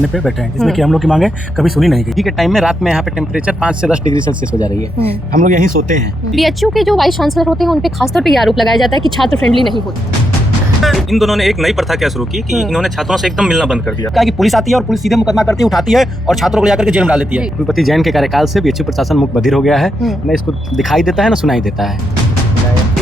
धरने पे बैठे हैं, जिसमें कि हम लोग की मांगे कभी सुनी नहीं गई। ठीक है, टाइम में रात में यहाँ पे टेम्परेचर 5 से 10 डिग्री सेल्सियस हो जा रही है। हम लोग यहीं सोते हैं। बीएचयू के जो वाइस चांसलर होते हैं उन पे खासतौर पे ये आरोप लगाया जाता है कि छात्र फ्रेंडली नहीं होते। इन दोनों ने एक नई प्रथा क्या शुरू की कि इन्होंने छात्रों से एकदम मिलना बंद कर दिया। क्या कि पुलिस आती है और पुलिस सीधे मुकदमा करती है, उठाती है और छात्रों को लेकर के जेल में डाल देती है। कुलपति जैन के कार्यकाल से बीएचयू प्रशासन मुक्त बधिर हो गया है। न इसको दिखाई देता है, न सुनाई देता है।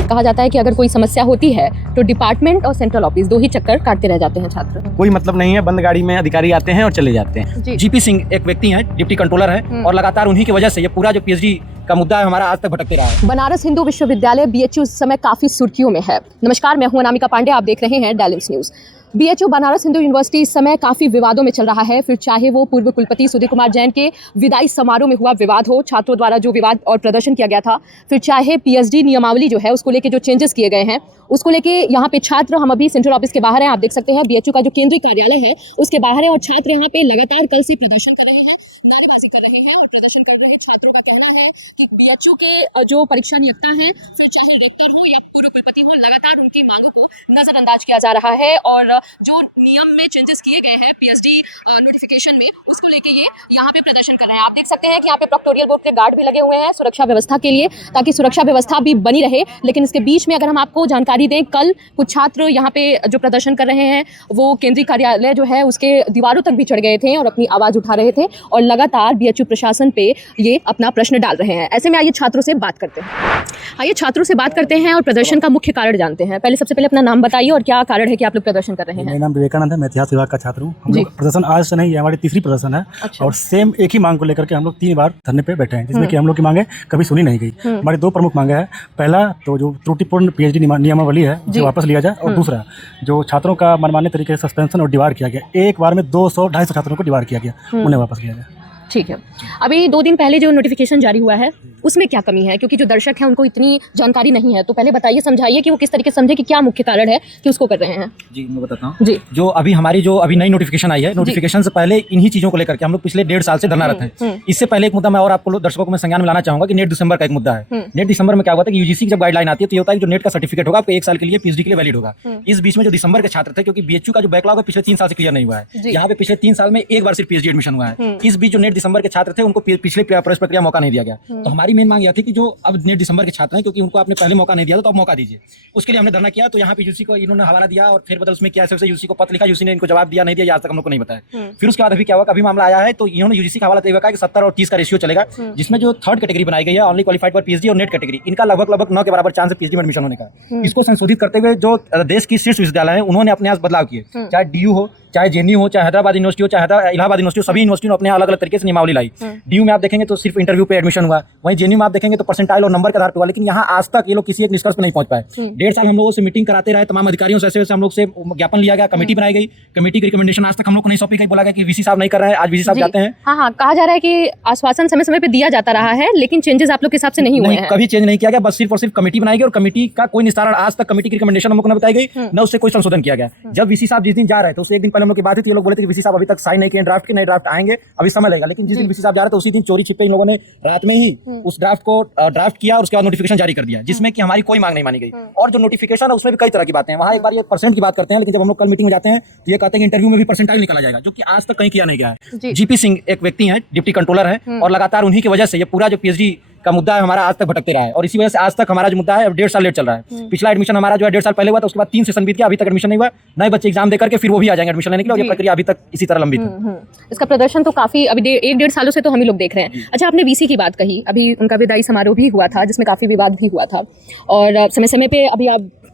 कहा जाता है कि अगर कोई समस्या होती है तो डिपार्टमेंट और सेंट्रल ऑफिस दो ही चक्कर काटते रह जाते हैं छात्र। कोई मतलब नहीं है, बंद गाड़ी में अधिकारी आते हैं और चले जाते हैं। जीपी सिंह एक व्यक्ति हैं, डिप्टी कंट्रोलर है और लगातार उन्हीं की वजह से ये पूरा जो पीएचडी का मुद्दा है हमारा आज तक भटकते रहा है। बनारस हिंदू विश्वविद्यालय बीएचयू इस समय काफी सुर्खियों में है। नमस्कार, मैं हूं अनामिका पांडे, आप देख रहे हैं डायलिम्स news. BHU Banaras Hindu university इस समय काफी विवादों में चल रहा है। फिर चाहे वो पूर्व कुलपति सुधीर कुमार जैन के विदाई समारोह में हुआ विवाद हो, छात्रों द्वारा जो विवाद और प्रदर्शन किया गया था, फिर चाहे पीएचडी नियमावली जो है उसको लेके जो चेंजेस किए गए हैं उसको लेके यहाँ पे छात्र, हम अभी सेंट्रल ऑफिस के बाहर हैं, आप देख सकते हैं बीएचयू का जो केंद्रीय कार्यालय है उसके बाहर है और छात्र यहाँ पे लगातार कल से प्रदर्शन कर रहे हैं, नारेबाजी कर रहे हैं और प्रदर्शन कर रहे हैं। छात्रों का कहना है कि बीएचयू के जो परीक्षा नियोक्ता है, फिर चाहे रेक्टर हो या पूर्व कुलपति हो, लगातार उनकी मांगों को नजरअंदाज किया जा रहा है और जो नियम में चेंजेस किए गए हैं पीएचडी नोटिफिकेशन में उसको लेके ये यहाँ पे प्रदर्शन कर रहे हैं। आप देख सकते हैं कि यहाँ पे प्रोक्टोरियल बोर्ड के गार्ड भी लगे हुए हैं सुरक्षा व्यवस्था के लिए, ताकि सुरक्षा व्यवस्था भी बनी रहे। लेकिन इसके बीच में अगर हम आपको जानकारी दें, कल कुछ छात्र यहाँ पे जो प्रदर्शन कर रहे हैं वो केंद्रीय कार्यालय जो है उसके दीवारों तक भी चढ़ गए थे और अपनी आवाज उठा रहे थे और लगातार बीएचयू प्रशासन पे ये अपना प्रश्न डाल रहे हैं। ऐसे में आइए छात्रों से बात करते हैं। आइए छात्रों से बात करते हैं और प्रदर्शन का मुख्य कारण जानते हैं। पहले सबसे पहले अपना नाम बताइए और क्या कारण है कि आप लोग प्रदर्शन कर रहे हैं। मेरा नाम विवेकानंद है, मैं इतिहास विभाग का छात्र हूँ। हम लोग प्रदर्शन आज से नहीं, ये हमारी तीसरी प्रदर्शन है। अच्छा। और सेम एक ही मांग को लेकर के हम लोग 3 बार धरने पे बैठे हैं, जिसमें कि हम लोग की मांगे कभी सुनी नहीं गई। हमारी 2 प्रमुख मांगे हैं। पहला तो जो त्रुटिपूर्ण पीएचडी नियमावली है उसे वापस लिया जाए और दूसरा जो छात्रों का मनमाने तरीके से सस्पेंशन और डिबार किया गया, एक बार में 200-250 छात्रों को डिबार किया गया, उन्हें वापस लिया जाए। ठीक है, अभी 2 दिन पहले जो नोटिफिकेशन जारी हुआ है उसमें क्या कमी है, क्योंकि जो दर्शक हैं उनको इतनी जानकारी नहीं है, तो पहले बताइए, समझाइए कि वो किस तरीके से समझे कि क्या मुख्य कारण है कि उसको कर रहे हैं। जी मैं बताता हूँ। जी, जो अभी हमारी जो अभी नई नोटिफिकेशन आई है, नोटिफिकेशन से पहले इन्हीं चीजों को लेकर के हम लोग पिछले 1.5 साल से धरना रहते हैं। इससे पहले एक मुद्दा मैं और आपको दर्शकों को मैं संज्ञान में लाना चाहूंगा कि नेट दिसंबर का एक मुद्दा है। नेट दिसंबर में क्या हुआ था कि यूजीसी की जब गाइडलाइन आती है तो ये होता है कि जो नेट का सर्टिफिकेट होगा आपको 1 साल के लिए पीएचडी के लिए वैलिड होगा। इस बीच में जो दिसंबर के छात्र थे, क्योंकि बीएचयू का जो बैकलॉग है पिछले 3 साल से क्लियर नहीं हुआ है, यहाँ पे पिछले 3 साल में एक बार सिर्फ पीएचडी एडमिशन हुआ है। इस बीच जो नेट दिसंबर के छात्र थे उनको पिछले प्रवेश प्रक्रिया मौका नहीं दिया गया। तो हमारी मेन मांग यह थी कि जो अब नेट दिसंबर के छात्र हैं, क्योंकि उनको आपने पहले मौका नहीं दिया तो अब मौका दीजिए। उसके लिए हमने धरना किया, तो यहाँ पे यूसी को इन्होंने हवाला दिया और फिर बदल उसमें क्या है, यूसी को पत्र लिखा, यूसी ने इनको जवाब दिया नहीं दिया आज तक हम लोग को नहीं बताया। फिर उसके बाद अभी क्या हुआ, अभी मामला आया है तो इन्होंने यूजीसी का हवाला दिया कि 70 और 30 का रेशियो चलेगा, जिसमें जो 3rd कैटेगरी बनाई गई है ओनली क्वालिफाइड फॉर पीएचडी और नेट कैटेगरी, इनका लगभग 9 के बराबर चांस है पीएचडी में एडमिशन होने का। इसको संशोधित करते हुए जो देश की शीर्ष विश्वविद्यालय है उन्होंने अपने यहाँ बदलाव किए, चाहे डीयू हो, चाहे जेएनयू हो, चाहे हैदराबाद यूनिवर्सिटी हो, चाहे इलाहाबाद यूनिवर्सिटी हो, सभी यूनिवर्सिटी ने अपने अलग अलग तरीके से नियमावली लाई। डीयू में आप देखेंगे तो सिर्फ इंटरव्यू पे एडमिशन हुआ, वहीं जेएनयू में आप देखेंगे तो परसेंटाइल और नंबर के आधार पर हुआ। लेकिन यहाँ आज तक ये लोग किसी एक निष्कर्ष पर नहीं पहुंच पाए। 1.5 साल हम लोगों से मीटिंग कराते रहे, तमाम अधिकारियों से ऐसे हम लोग से ज्ञापन लिया गया, कमेटी बनाई गई, कमेटी की रिकमेंडेशन आज तक हम लोग को नहीं सौंपी गई, बोला गया कि वीसी साहब नहीं कर रहे हैं, आज वीसी साहब जाते हैं। हाँ, कहा जा रहा है कि आश्वासन समय समय पे दिया जाता रहा है, लेकिन चेंजेस आप लोग के हिसाब से नहीं हुए हैं। कभी चेंज नहीं किया गया, बस सिर्फ और सिर्फ कमेटी बनाई गई और कमेटी का कोई निस्तारण आज तक कमेटी की रिकमेंडेशन हम लोग को न बताई गई, न उससे कोई संशोधन किया गया। जब वीसी साहब जिस दिन जा रहे थे उससे एक दिन पहले हम लोग की बात हुई थी, ये लोग बोले थे कि वीसी साहब अभी तक साइन नहीं किए ड्राफ्ट के, नए ड्राफ्ट आएंगे, अभी समय लगेगा। लेकिन जिस दिन वीसी साहब जा रहे थे उसी दिन चोरी छिपे इन लोगों ने रात में ही उस ड्राफ्ट को ड्राफ्ट किया और उसके बाद नोटिफिकेशन जारी कर दिया, जिसमें कि हमारी कोई मांग नहीं मानी गई। और जो नोटिफिकेशन है उसमें भी कई तरह की बातें हैं। वहाँ एक बार ये परसेंट की बात करते हैं, लेकिन जब हम लोग कल मीटिंग में जाते हैं तो ये कहते हैं कि इंटरव्यू में भी परसेंटाइल निकाला जाएगा, जो कि आज तक कहीं किया नहीं गया है। जीपी सिंह एक व्यक्ति हैं, डिप्टी कंट्रोलर है और लगातार उन्हीं की वजह से ये पूरा जो पीएचडी का मुद्दा है हमारा आज तक भटकते रहा है और इसी वजह से आज तक हमारा जो मुद्दा है 1.5 साल लेट चल रहा है। पिछला एडमिशन हमारा जो है 1.5 साल पहले हुआ था, उसके बाद 3 सेशन बीत गया, अभी तक एडमिशन नहीं हुआ। नए बच्चे एग्जाम देकर के फिर वो भी आ जाएंगे एडमिशन लेने के लिए और ये प्रक्रिया अभी तक इसी तरह लंबित है। इसका प्रदर्शन तो काफी अभी 1-1.5 सालों से तो हम ही लोग देख रहे हैं। अच्छा, आपने वीसी की बात कही, अभी उनका विदाई समारोह भी हुआ था जिसमें काफी विवाद भी हुआ था और समय समय पे अभी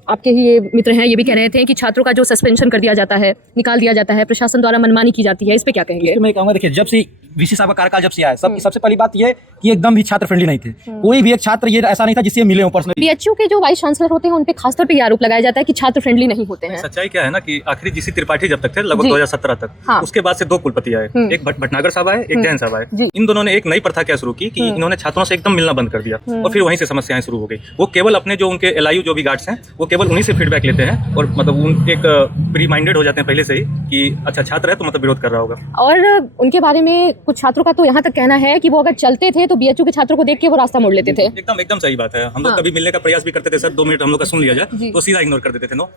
आपके ही ये मित्र हैं, ये भी कह रहे थे कि छात्रों का जो सस्पेंशन कर दिया जाता है, निकाल दिया जाता है, प्रशासन द्वारा मनमानी की जाती है, इस पे क्या कहेंगे? मैं कहूँगा, देखिए, जब से वीसी साहब का कार्यकाल जब से आया, सबसे पहली बात ये कि एकदम भी छात्र फ्रेंडली नहीं थे। कोई भी एक छात्र ये ऐसा नहीं था जिससे मिले हो पर्सनली। बीएचयू के जो वाइस चांसलर होते हैं उन पे खासतौर पे ये आरोप लगाया जाता है कि छात्र फ्रेंडली नहीं होते हैं। सच्चाई क्या है ना कि आखिरी जीसी त्रिपाठी जब तक थे, लगभग 2017 तक, हाँ। उसके बाद से 2 कुलपति आए, एक भटनागर साहब आए, एक जैन साहब आए। इन दोनों ने एक नई प्रथा क्या शुरू की कि इन्होंने छात्रों से एकदम मिलना बंद कर दिया और फिर वहीं से समस्याएं शुरू हो गई। वो केवल अपने जो उनके एलआईयू जो भी गार्ड्स हैं वो केवल उन्हीं से फीडबैक लेते हैं और मतलब उन एक प्री माइंडेड हो जाते हैं पहले से ही कि अच्छा छात्र है तो मतलब विरोध कर रहा होगा। और उनके बारे में कुछ छात्रों का तो यहाँ तक कहना है कि वो अगर चलते थे तो बीएचयू के छात्रों को देख के वो रास्ता मोड़ लेते थे। एकदम एकदम सही बात है। हम लोग हाँ। कभी मिलने का प्रयास भी करते थे, सर 2 मिनट हम लोग का सुन लिया जाए जी। तो सीधा इग्नोर कर देते थे। नो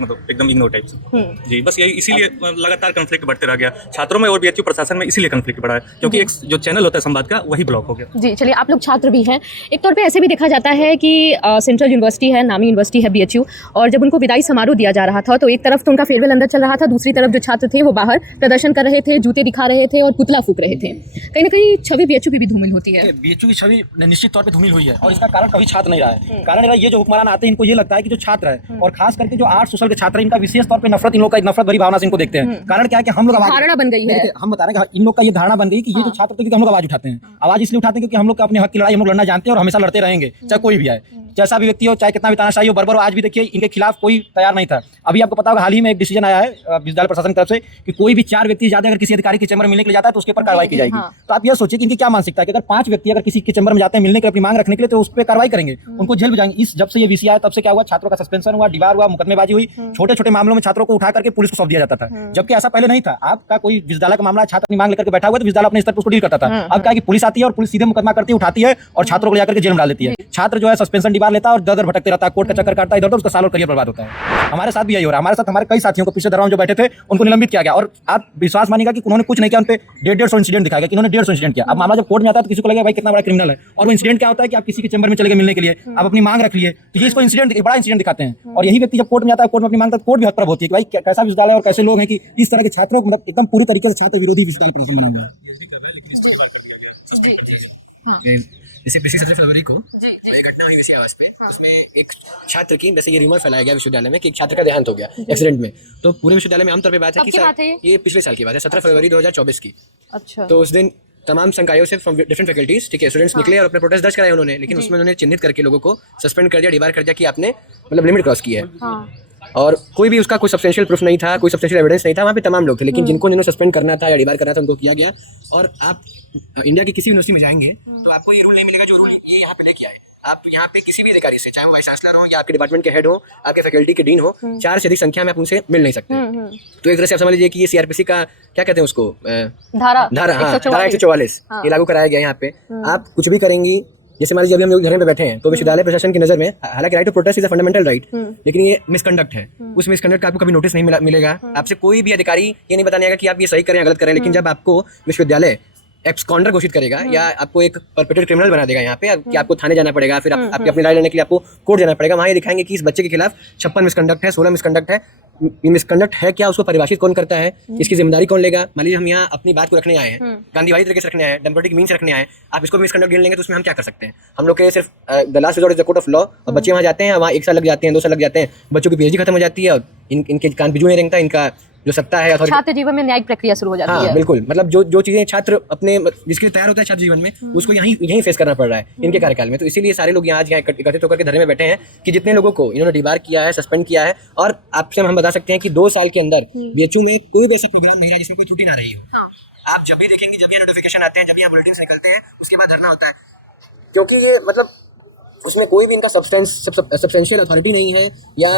मतलब एकदम इग्नोर टाइप से। जी बस यही इसीलिए लगातार कन्फ्लिक्ट बढ़ते रह गया छात्रों में और बीएचयू प्रशासन में, इसीलिए कन्फ्लिक्ट बढ़ा है क्योंकि एक जो चैनल होता है संवाद का वही ब्लॉक हो गया। जी चलिए, आप लोग छात्र भी हैं। एक तौर पे ऐसे भी देखा जाता है कि सेंट्रल यूनिवर्सिटी है, नामी यूनिवर्सिटी है बीएचयू, और जब उनको विदाई समारोह दिया जा रहा था तो एक तरफ तो उनका फेयरवेल अंदर चल रहा था, दूसरी तरफ जो छात्र थे वो बाहर प्रदर्शन कर रहे थे, जूते दिखा रहे थे और पुतला फूंक रहे थे। कहीं ना कहीं छवि बीएचयू की भी धूमिल होती है। बीएचयू की छवि निश्चित तौर पे धूमिल हुई है और इसका कारण कभी छात्र नहीं रहा है। कारण रहा ये जो हुक्मरान आते हैं इनको ये लगता है कि जो छात्र है और खास करके जो आर्ट्स सोशल के छात्र हैं इनका विशेष तौर पे नफरत, इन लोग का एक नफरत भरी भावना से इनको देखते हैं। कारण क्या है कि हम लोग धारणा बन गई है। हम बता रहे हैं कि इन लोग का ये धारणा बन गई कि ये जो छात्र थे कि हम लोग आवाज उठाते हैं। आवाज इसलिए उठाते हैं क्योंकि हम लोग अपने हक की लड़ाई हम लोग लड़ना जानते हैं और हमेशा लड़ते रहेंगे, चाहे कोई भी आए, जैसा भी व्यक्ति हो, चाहे कितना भी तानाशाही हो, बर्बर हो। आज भी देखिए इनके खिलाफ कोई तैयार नहीं था। अभी आपको पता होगा हाल ही में एक डिसीजन आया है विश्वविद्यालय प्रशासन की तरफ से कि कोई भी 4 व्यक्ति ज्यादा अगर किसी अधिकारी के चैम्बर में मिलने के लिए जाता है तो उसके ऊपर कार्रवाई की जाएगी। तो आप ये सोचिए कि इनकी क्या मानसिकता है कि अगर 5 व्यक्ति अगर किसी के चैम्बर में जाते हैं मिलने के लिए अपनी मांग रखने के लिए तो उस पर कार्रवाई करेंगे, उनको जेल में जाएंगे। इस जब से ये विषय आया तब से क्या हुआ, छात्रों का सस्पेंशन हुआ, डिबार हुआ, मुकदमेबाजी हुई, छोटे छोटे मामलों में छात्रों को उठा करके पुलिस को सौंप दिया जाता था, जबकि ऐसा पहले नहीं था। आपका कोई विश्वविद्यालय का मामला छात्र अपनी मांग लेकर बैठा हुआ तो विश्वविद्यालय अपने स्तर पर उसको डील करता था। अब क्या है कि पुलिस आती है और पुलिस सीधे मुकदमा करती है, उठाती है और छात्रों को लेकर के जेल में डाल देती है। छात्र जो है सस्पेंशन डिबार लेता है और दर भटकते रहता है, कोर्ट का चक्कर काटता है, इधर उधर उसका सालों करियर बर्बाद होता है। हमारे साथ भी यही हो रहा है। हमारे साथ हमारे कई साथियों को पिछले दौरान जो बैठे थे उनको निलंबित किया गया और आप विश्वास मानिएगा कि उन्होंने कुछ नहीं किया, उन पे 150 इंसिडेंट दिखाया गया कि उन्होंने 150 इंसिडेंट किया। अब मामला जब कोर्ट में आता है तो किसी को लगेगा भाई कितना बड़ा क्रिमिनल है, और वो इंसिडेंट क्या होता है कि आप किसी के चैम्बर में चले गए मिलने के लिए, आप अपनी मांग रख लिए तो ये इसको इंसिडेंट, एक बड़ा इंसिडेंट दिखाते हैं। और यही व्यक्ति जब कोर्ट में आता है, कोर्ट में अपनी मांग करता है, कोर्ट भी हतप्रभ होती है कि भाई कैसा विश्वविद्यालय और कैसे लोग हैं कि इस तरह के छात्रों को मतलब एकदम पूरी तरीके से छात्र विरोधी विश्वविद्यालय प्रशासन बना हुआ है। जैसे पिछली 17 फरवरी को एक घटना हुई वैसी आवाज पे, उसमें एक छात्र की, जैसे ये रूमर फैलाया गया विश्वविद्यालय में कि एक छात्र का देहांत हो गया एक्सीडेंट में। तो पूरे विश्वविद्यालय में आमतौर पे बात है कि ये पिछले साल की बात है, 17 फरवरी 2024 की। अच्छा। तो उस दिन तमाम संकायों से फ्रॉम डिफरेंट फैकल्टीज, ठीक है, स्टूडेंट्स निकले और अपने प्रोटेस्ट दर्ज कराए उन्होंने, लेकिन उसमें उन्होंने चिन्हित करके लोगों को सस्पेंड कर दिया, डिबार कर दिया कि आपने मतलब लिमिट क्रॉस की है। और कोई भी उसका कोई सब्सटेंशियल प्रूफ नहीं था, कोई सब्सटेंशियल एविडेंस नहीं था, वहाँ पे तमाम लोग थे, लेकिन जिनको सस्पेंड करना था या डिबार करना था उनको किया गया। और आप इंडिया की किसी यूनिवर्सिटी में जाएंगे तो आपको ये रूल नहीं मिलेगा जो रूल ये यहाँ पे लेके आए। आप यहाँ पे किसी भी अधिकारी से, चाहे वो वाइस चांसलर हो या आपके डिपार्टमेंट के हेड हो, आपके फैकल्टी के डीन हो, 4 से अधिक संख्या में आप उनसे मिल नहीं सकते। तो एक तरह से आप समझ लीजिए कि ये सीआरपीसी का क्या कहते हैं उसको, धारा 144 ये लागू कराया गया यहाँ पे। आप कुछ भी करेंगी, जैसे मान लीजिए अभी हम लोग घर में बैठे हैं तो विश्वविद्यालय प्रशासन की नजर में, हालांकि right to protest is a fundamental right, लेकिन ये मिसकंडक्ट है। उस मिसकंडक्ट का आपको कभी नोटिस नहीं मिलेगा। आपसे कोई भी अधिकारी ये नहीं बताने आएगा कि आप ये सही करें या गलत करें, लेकिन जब आपको विश्वविद्यालय एक्सकॉन्डर घोषित करेगा या आपको एक परपेट्रेटेड क्रिमिनल बना देगा यहाँ पे कि आपको थाने जाना पड़ेगा, फिर आपकी अपनी राय लेने के लिए आपको कोर्ट जाना पड़ेगा, वहाँ ये दिखाएंगे कि इस बच्चे के खिलाफ 56 मिसकंडक्ट है, 16 मिसकंडक्ट है। ये मिसकंडक्ट है क्या, उसको परिभाषित कौन करता है, इसकी जिम्मेदारी कौन लेगा। मान लीजिए हम यहाँ अपनी बात को रखने आए हैं, गांधीवादी तरीके से रखने आए हैं, डेमोक्रेटिक मीन्स रखने आए हैं, आप इसको मिसकंडक्ट गिन लेंगे तो उसमें हम क्या कर सकते हैं। हम लोग के सिर्फ the last resort is the court of law, और बच्चे वहाँ जाते हैं, वहाँ 1 साल लग जाते हैं, 2 साल लग जाते हैं, बच्चों की पीएचडी खत्म हो जाती है और इनके कान बिजू नहीं रेंगता, इनका जो सत्ता है छात्र जीवन में न्यायिक प्रक्रिया शुरू हो जाती है। बिल्कुल, मतलब जो चीजें छात्र अपने जिसके लिए तैयार होता है छात्र जीवन में, उसको यहीं फेस करना पड़ रहा है इनके कार्यकाल में। तो इसीलिए सारे लोग आज यहाँ एकत्रित होकर के धरने में बैठे हैं कि जितने लोगों को इन्होंने डिबार किया है, सस्पेंड किया है, और आपसे हम बता सकते हैं कि 2 साल के अंदर बीएचयू में कोई भी ऐसा प्रोग्राम नहीं है जिसमें कोई त्रुटि ना रही है। आप जब भी देखेंगे, जब भी नोटिफिकेशन आते हैं, जब भी यहाँ बुलेटिन निकलते हैं, उसके बाद धरना होता है, क्योंकि ये मतलब उसमें कोई भी इनका सब्सटेंशियल अथॉरिटी नहीं है या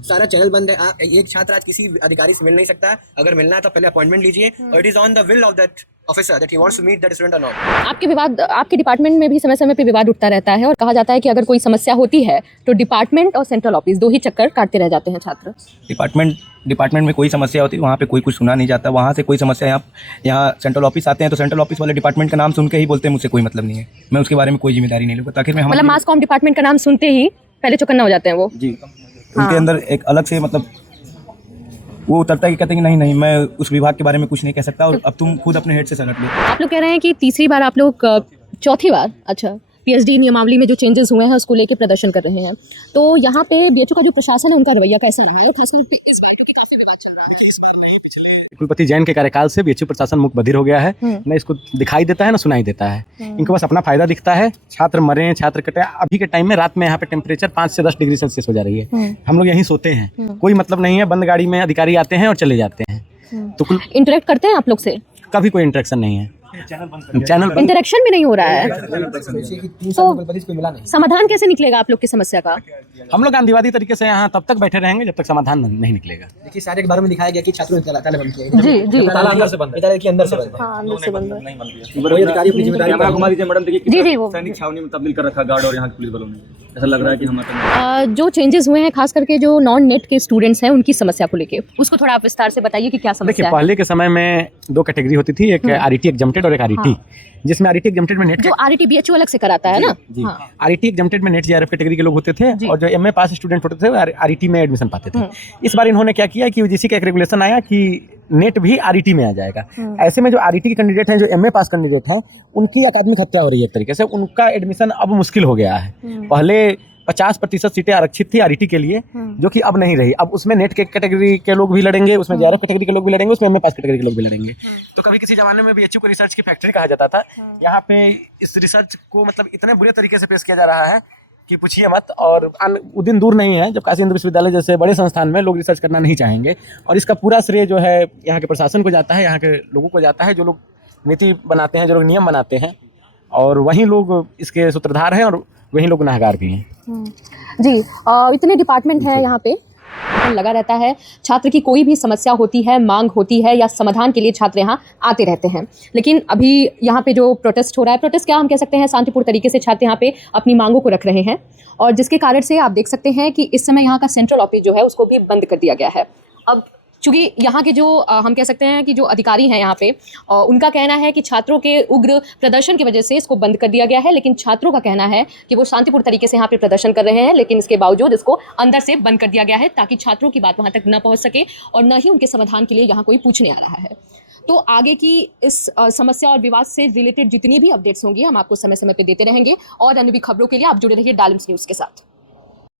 सारा चैनल बंद है। एक छात्र आज किसी अधिकारी से मिल नहीं सकता, अगर मिलना है तो पहले अपॉइंटमेंट लीजिए, और it is on the will of that officer that he wants to meet that student or not. आपके डिपार्टमेंट में भी समय समय पे विवाद उठता रहता है और कहा जाता है कि अगर कोई समस्या होती है तो डिपार्टमेंट और सेंट्रल ऑफिस 2 ही चक्कर काटते रह जाते हैं छात्र। डिपार्टमेंट में कोई समस्या होती है वहाँ पे कोई कुछ सुना नहीं जाता, वहाँ से कोई समस्या यहाँ सेंट्रल ऑफिस आते हैं तो सेंट्रल ऑफिस वाले डिपार्टमेंट का नाम सुन के ही बोलते हैं मुझसे कोई मतलब नहीं है, मैं उसके बारे में कोई जिम्मेदारी नहीं लूँगा। ताकि मैं मतलब मास कॉम डिपार्टमेंट का नाम सुनते ही पहले चौकन्ना हो जाते हैं वो जी, उनके अंदर एक अलग से मतलब वो उतरता है कि कहते हैं कि नहीं मैं उस विभाग के बारे में कुछ नहीं कह सकता और अब तुम खुद अपने हेड से सलट लो। आप लोग कह रहे हैं कि तीसरी बार आप लोग, चौथी बार, अच्छा, पीएचडी नियमावली में जो चेंजेस हुए हैं उसको लेके प्रदर्शन कर रहे हैं, तो यहाँ पे बीएचयू का जो प्रशासन है उनका रवैया कैसा है? कुलपति जैन के कार्यकाल से बीएचयू प्रशासन मुख बधिर हो गया है, न इसको दिखाई देता है न सुनाई देता है। इनको बस अपना फायदा दिखता है, छात्र मरे, छात्र कटे। अभी के टाइम में रात में यहाँ पे टेम्परेचर 5 से 10 डिग्री सेल्सियस हो जा रही है, हम लोग यहीं सोते हैं, कोई मतलब नहीं है, बंद गाड़ी में अधिकारी आते हैं और चले जाते हैं। तो इंटरेक्ट करते हैं आप लोग से? कभी कोई इंटरेक्शन नहीं है। चैनल इंटरेक्शन भी नहीं हो रहा है, तो मिला नहीं। समाधान कैसे निकलेगा आप लोग की समस्या का? हम लोग गांधीवादी तरीके से यहाँ तब तक बैठे रहेंगे जब तक समाधान नहीं निकलेगा। देखिए सारे अखबारों में दिखाया गया कि छात्रों ने ताला बंद किया। जी जी ताला अंदर से बंद है, विद्यालय के अंदर से बंद है। हाँ, अंदर से बंद है। कोई अधिकारी अपनी जिम्मेदारी मैडम देखिए जी जी वो सैनिक छावनी में तब्दील कर रखा गार्ड और यहाँ के पुलिस बलों ने, ऐसा लग रहा है कि हमारे जो चेंजेस हुए हैं खास करके जो नॉन नेट के स्टूडेंट्स हैं उनकी समस्या को लेके, उसको थोड़ा आप विस्तार से बताइए कि क्या देखिए समस्या है। पहले के समय में दो कैटेगरी होती थी, एक आरईटी एग्जम्प्टेड और एक आरईटी, जिसमें आरईटी एग्जम्प्टेड में नेट जो आरईटी बीएचयू अलग से कराता है ना? जी हाँ। आरईटी एग्जम्प्टेड में नेट जेआरएफ कैटेगरी के लोग होते थे और जो एमए पास स्टूडेंट होते थे वो आरईटी में एडमिशन पाते थे। इस बार इन्होंने क्या किया कि यूजीसी का एक रेगुलेशन आया कि नेट भी आरईटी में आ जाएगा। ऐसे में जो आरईटी के कैंडिडेट हैं, जो एमए पास कैंडिडेट हैं, उनकी अकादमिक हत्या हो रही है एक तरीके से, उनका एडमिशन अब मुश्किल हो गया है। पहले 50% सीटें आरक्षित थी आरईटी के लिए, जो कि अब नहीं रही। अब उसमें नेट के कैटेगरी के लोग भी लड़ेंगे, उसमें जेआरएफ कैटेगरी के लोग भी लड़ेंगे, उसमें एमए पास कैटेगरी के लोग भी लड़ेंगे। तो कभी किसी जमाने में बीएचयू को रिसर्च की फैक्ट्री कहा जाता था। यहाँ पे इस रिसर्च को मतलब इतने बुरे तरीके से पेश किया जा रहा है कि पूछिए मत। और वो दिन दूर नहीं है जब काशी हिंदू विश्वविद्यालय जैसे बड़े संस्थान में लोग रिसर्च करना नहीं चाहेंगे, और इसका पूरा श्रेय जो है यहाँ के प्रशासन को जाता है, यहाँ के लोगों को जाता है, जो लोग नीति बनाते हैं, जो लोग नियम बनाते हैं, और वही लोग इसके सूत्रधार हैं और वही लोग गुनाहगार भी हैं। जी इतने डिपार्टमेंट हैं यहाँ पे, लगा रहता है। छात्र की कोई भी समस्या होती है, मांग होती है या समाधान के लिए छात्र यहाँ आते रहते हैं। लेकिन अभी यहाँ पे जो प्रोटेस्ट हो रहा है, प्रोटेस्ट क्या हम कह सकते हैं, शांतिपूर्ण तरीके से छात्र यहाँ पे अपनी मांगों को रख रहे हैं, और जिसके कारण से आप देख सकते हैं कि इस समय यहाँ का सेंट्रल ऑफिस जो है उसको भी बंद कर दिया गया है। अब चूँकि यहाँ के जो हम कह सकते हैं कि जो अधिकारी हैं यहाँ पे, उनका कहना है कि छात्रों के उग्र प्रदर्शन की वजह से इसको बंद कर दिया गया है, लेकिन छात्रों का कहना है कि वो शांतिपूर्ण तरीके से यहाँ पे प्रदर्शन कर रहे हैं, लेकिन इसके बावजूद इसको अंदर से बंद कर दिया गया है ताकि छात्रों की बात वहाँ तक न पहुँच सके और न ही उनके समाधान के लिए यहाँ कोई पूछने आ रहा है। तो आगे की इस समस्या और विवाद से रिलेटेड जितनी भी अपडेट्स होंगी हम आपको समय समय पर देते रहेंगे, और अन्य भी खबरों के लिए आप जुड़े रहिए डायलम्स न्यूज़ के साथ।